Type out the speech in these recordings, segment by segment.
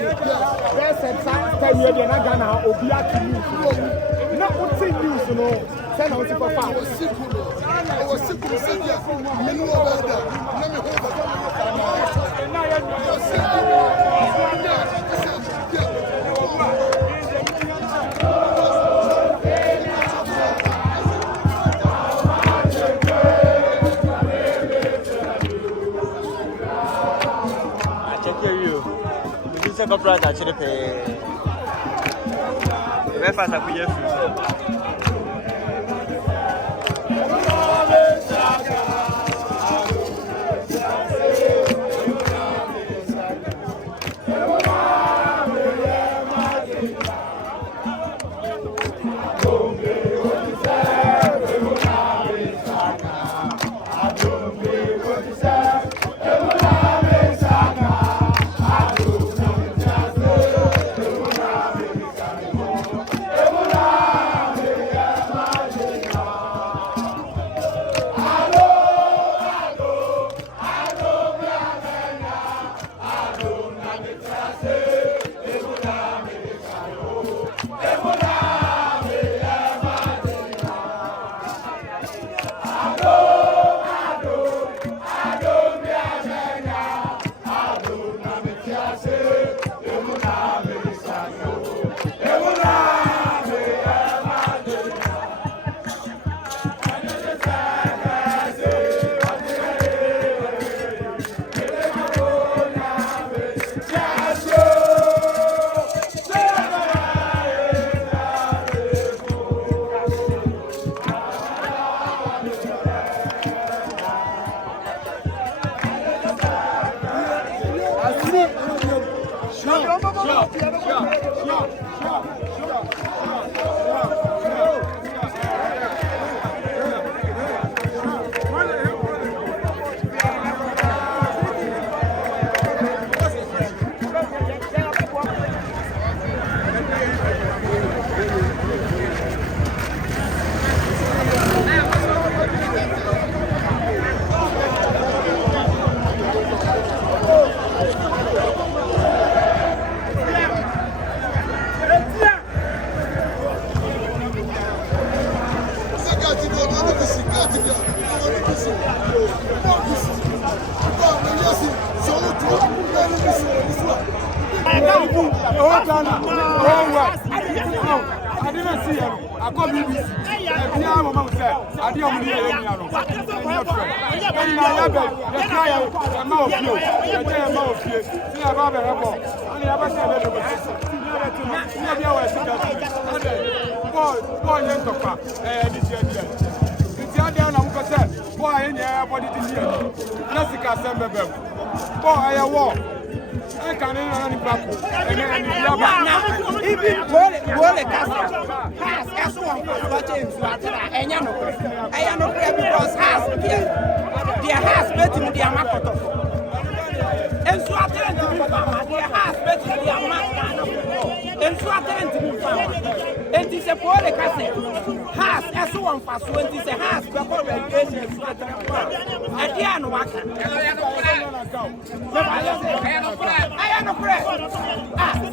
There's a time period in Ghana, Obiaki news. Not what's in news, you know. Send out for fun. I was sick of saying, many over there. Let me second brother actually pay. Very fast, I put you through. I didn't see him. I got BBC. I mama said, I didn't want to hear him. I can't even back. Even Bole Castle has one for James and I know because their house better than their Makoto. And so I to be their house better than their Makoto. And so I to be found. And it's a Bole Castle has as one for 20 a house before regulation. And they are no one. I am a friend.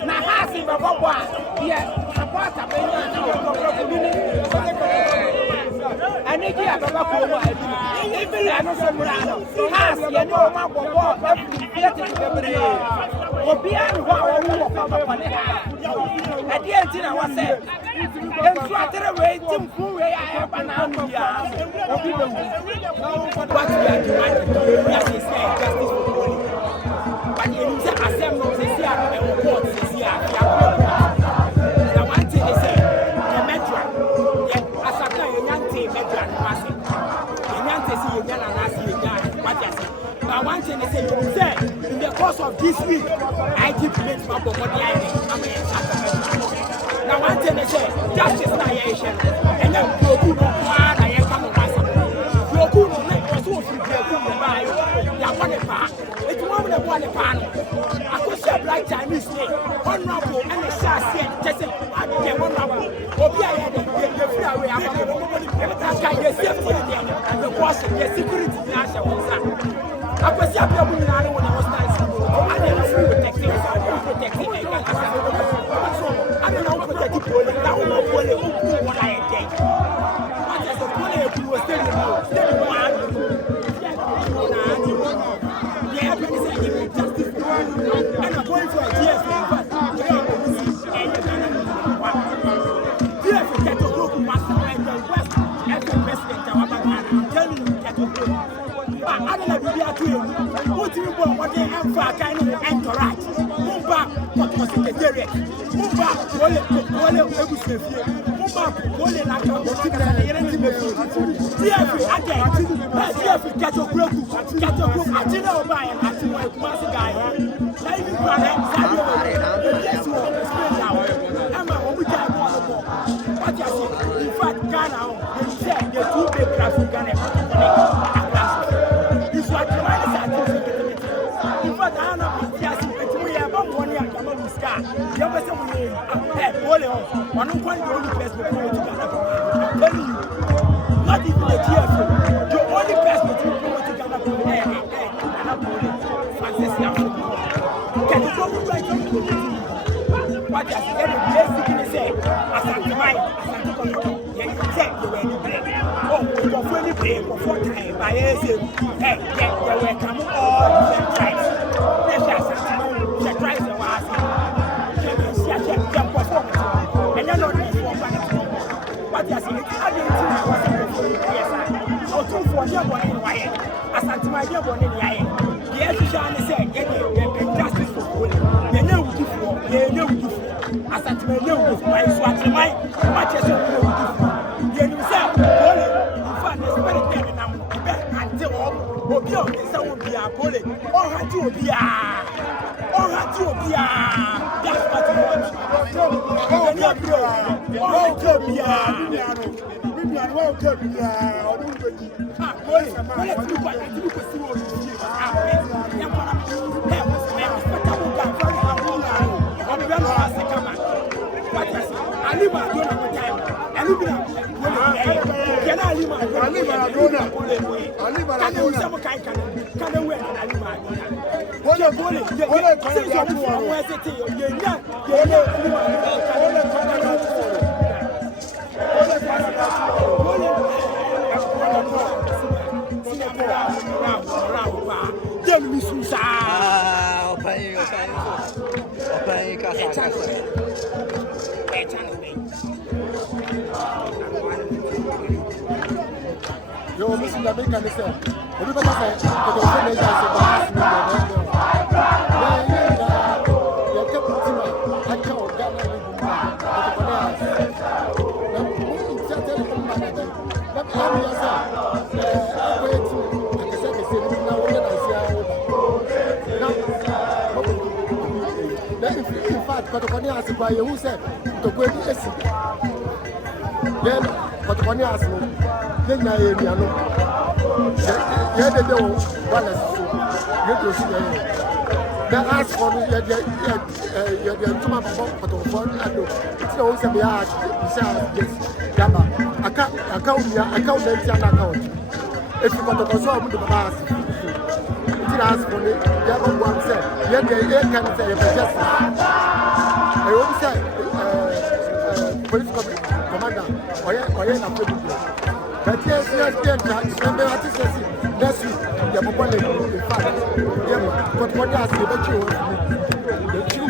Now, has in the Boba, yes, apart of I need to have a Boba. Even I know some has, you know, my Boba, every Obian, at the end, I was said, and flatter away, Tim Fu, I have an army. What we are doing, as he said, justice for the world. But you say, I said, no, this year, and what this year, the one thing is, the metro, as I tell you, young team, metro, and massive. The young team, see you, and I see you, what I say. But one thing is, you say, in the course of this week, I keep making my body, I'm a now, one thing is, justice, and Chinese name. Honorable and the Shasi, just honorable. Obia, the free away. You safety and the washing, the security national. I was happy when I was nice. I didn't protect it. I don't know protect the police. I don't know what I did. What is the police who was still one? Yeah, justice. And I'm going for a GFA. Get to look master and the West as the president. I'm telling you, get to look. I don't know if you are what you want, what they have for a kind of entourage. Move back, what was secretariat. Move back, Wole, move back, Wole, like a get your group, I didn't know by and I see my master guy. Like you are yes, you are. I'm a woman. What you say? In fact, Ghana, they said the two big traffic Ghana. One of the only person who I'm telling you, not even the GFO, the only person who go to Ghana for can you go to what does the end of the day say? As I mind, you said you were in the break. Oh, you got fully break for 4 times by hey, you were coming all the tribes. The tribes are asking. And then on this one, what you see, I didn't so 2 for your one in Wyatt. As I to my dear one in Wyatt. The Ashana said, get justice for Poland. They know before, they know before. As I to my know with my swat to my matches of you. You say, Poland, in fact, there's very dead and I'm until Obio is a would be a Poland. Or had to be a. Or had to be a. That's what you want. Yo, Mr. Lamika, listen. Everybody say, in fact, Kotokoni has a buyer who said, to go to Essie. Then, Kotokoni has no. Then I am Yano. Yeah, they don't want to see the ask for the Tuma Kotokoni. It's the old Sabia, besides Gaba. Account. If you want to consult the past, ask for it. The other one said, yeah, they can say, I always say, police commander, or but yes, remember what he says next week, the Mobile, in fact, but what does the Bechu, the two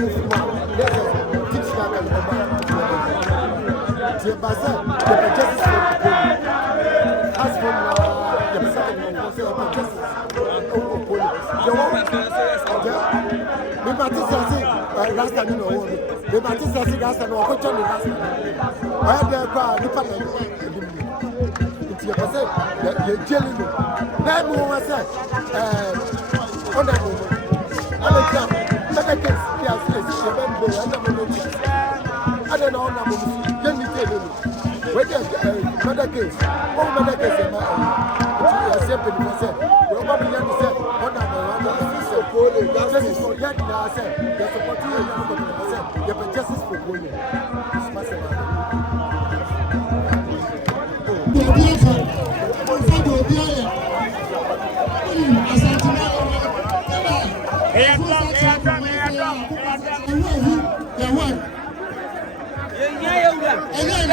teach that the Bazaar, the justice as for the second of justice. The Batista Rasta, you know, the Batista Rasta, no, what Johnny Rasta. I had their car, the parliament. It's your percent, you're jelly. That woman said, honorable. I don't know, let me tell you. Whether another case, one another case, you're probably understand what I'm Justice for yet now said, the supporting you justice for Pole. It's massive. Yeah,